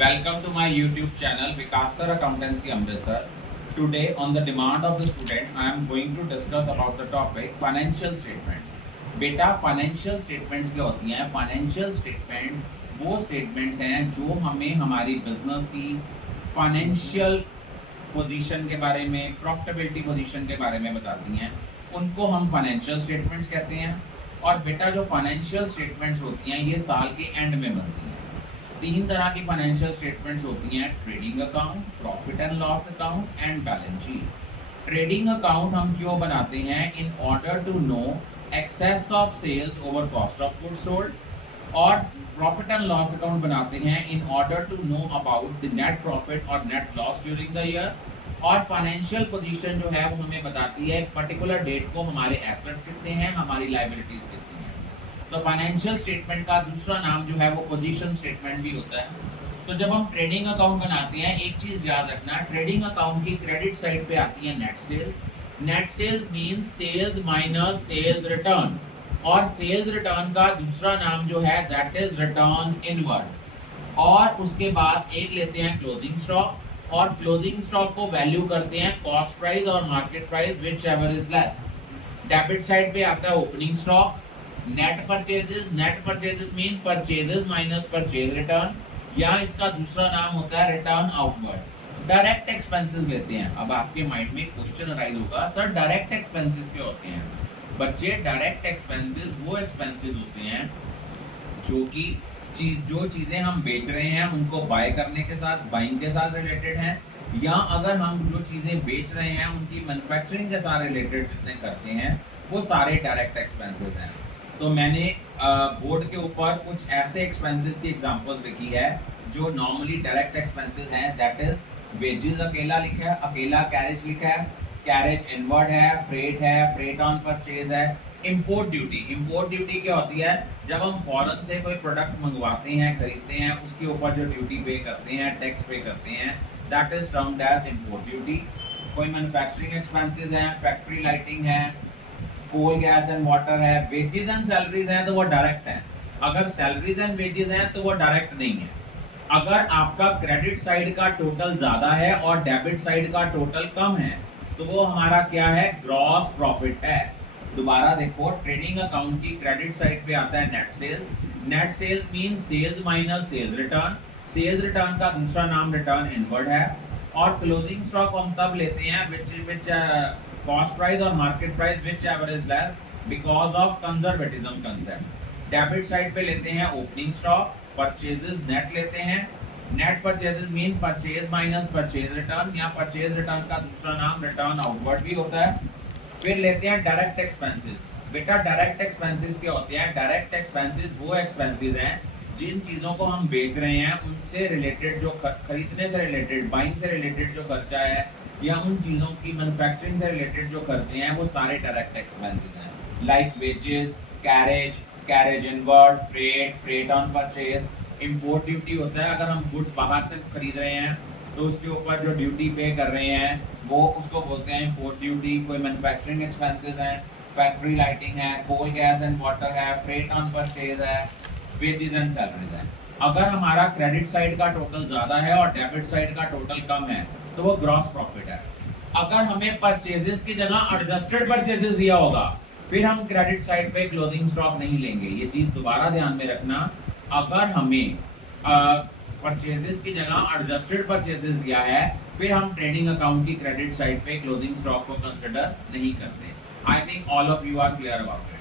Welcome to my YouTube channel Vikas Sir Accountancy Amritsar. Today, on the demand of the student, I am going to discuss about the topic financial statements. बेटा financial statements क्या होती हैं? Financial statement वो statements हैं जो हमें हमारी business की फाइनेंशियल पोजीशन के बारे में, प्रॉफिटेबिलिटी पोजीशन के बारे में बताती हैं। उनको हम फाइनेंशियल स्टेटमेंट्स कहते हैं। और बेटा जो फाइनेंशियल स्टेटमेंट्स होती हैं ये साल के एंड में बनती हैं। तीन तरह की फाइनेंशियल स्टेटमेंट्स होती हैं: trading account, profit and loss account and balance sheet. Trading account हम क्यों बनाते हैं? In order to know excess of sales over cost of goods sold. और प्रॉफिट एंड लॉस अकाउंट बनाते हैं in order to know about the net profit और net loss during the year. और financial position जो है वो हमें बताती है एक पर्टिकुलर डेट को हमारे एसेट्स कितने हैं, हमारी लायबिलिटीज कितनी हैं। तो फाइनेंशियल स्टेटमेंट का दूसरा नाम जो है वो पोजीशन स्टेटमेंट भी होता है। तो जब हम ट्रेडिंग अकाउंट बनाते हैं, एक चीज याद रखना, ट्रेडिंग अकाउंट की क्रेडिट साइड पे आती है net sales. Net sales means sales minus sales return. और सेल्स रिटर्न का दूसरा नाम जो है दैट इज रिटर्न इनवर्ड। और उसके बाद एक लेते हैं क्लोजिंग स्टॉक, और क्लोजिंग स्टॉक को वैल्यू करते हैं कॉस्ट प्राइस और market price which ever is less. Debit side पे आता है opening stock. Net purchases mean purchases minus purchase return, या इसका दूसरा नाम होता है रिटर्न आउटवर्ड। डायरेक्ट एक्सपेंसेस लेते हैं। अब आपके माइंड में क्वेश्चन अराइज होगा, सर डायरेक्ट एक्सपेंसेस क्या होते हैं? बच्चे, डायरेक्ट एक्सपेंसेस वो एक्सपेंसेस होते हैं जो चीज़ें हम बेच रहे हैं उनको बाय करने के साथ, बाइंग के साथ रिलेटेड हैं, या अगर हम जो चीज़ें बेच रहे हैं उनकी मैन्युफैक्चरिंग के साथ रिलेटेड जितने खर्चे हैं वो सारे डायरेक्ट एक्सपेंसेस हैं। तो मैंने बोर्ड के ऊपर कुछ ऐसे एक्सपेंसेस की एग्जांपल्स लिखी है जो नॉर्मली डायरेक्ट एक्सपेंसेस हैं। दैट इज वेजेस अकेला लिखा है, अकेला कैरेज लिखा है, कैरेज इनवर्ड है, फ्रेट ऑन परचेज है। इंपोर्ट ड्यूटी क्या होती है? जब हम फॉरेन से कोई प्रोडक्ट मंगवाते हैं, खरीदते हैं, उसके ऊपर जो ड्यूटी पे करते हैं, टैक्स पे करते हैं, that is termed as import duty. कोई मैन्युफैक्चरिंग एक्सपेंसेस हैं, फैक्ट्री लाइटिंग है, कोल गैस एंड वाटर है, वेजेस एंड सैलरीज हैं तो वो डायरेक्ट हैं। अगर सैलरीज एंड वेजेस हैं तो वो डायरेक्ट नहीं है। अगर आपका क्रेडिट साइड का टोटल ज्यादा है और डेबिट साइड का टोटल कम है तो वो हमारा क्या है? ग्रॉस प्रॉफिट है। दोबारा देखो, ट्रेडिंग अकाउंट की क्रेडिट साइड पे आता है net sales. Net sales mean sales minus sales return. Sales return का दूसरा नाम रिटर्न इनवर्ड है। और क्लोजिंग स्टॉक हम तब लेते हैं विच कॉस्ट प्राइस और market price which ever is less because of conservatism concept. Debit side पे लेते हैं ओपनिंग स्टॉक, परचेजेस नेट लेते हैं। Net purchases mean purchase minus purchase return, या परचेज रिटर्न का दूसरा नाम रिटर्न आउटवर्ड भी होता है। फिर लेते हैं डायरेक्ट एक्सपेंसेस। बेटा डायरेक्ट एक्सपेंसेस क्या होते हैं? डायरेक्ट एक्सपेंसेस वो एक्सपेंसेस हैं जिन चीज़ों को हम बेच रहे हैं उनसे रिलेटेड, जो खरीदने से रिलेटेड, बाइंग से रिलेटेड जो खर्चा है, या उन चीज़ों की मैन्युफैक्चरिंग से रिलेटेड जो खर्चे हैं वो सारे डायरेक्ट एक्सपेंसेस हैं। Like wages, carriage inward, freight on purchase. Import duty होता है, अगर हम गुड्स बाहर से खरीद रहे हैं तो उसके ऊपर जो ड्यूटी पे कर रहे हैं वो उसको बोलते हैं इंपोर्ट ड्यूटी। कोई मैन्युफैक्चरिंग एक्सपेंसेस हैं, फैक्ट्री लाइटिंग है, कोल गैस एंड वाटर है, फ्रेट ऑन परचेज है, वेजेस एंड सैलरीज है। अगर हमारा क्रेडिट साइड का टोटल ज़्यादा है और डेबिट साइड का टोटल कम है तो वो ग्रॉस प्रॉफिट है। अगर हमें परचेजेस की जगह एडजस्टेड परचेजेस दिया होगा फिर हम क्रेडिट साइड पे क्लोजिंग स्टॉक नहीं लेंगे। ये चीज़ दोबारा ध्यान में रखना। अगर हमें परचेजेस की जगह एडजस्टेड परचेजेस दिया है फिर हम ट्रेडिंग अकाउंट की क्रेडिट साइड पे क्लोजिंग स्टॉक को कंसिडर नहीं करते। I think all of you are clear about it.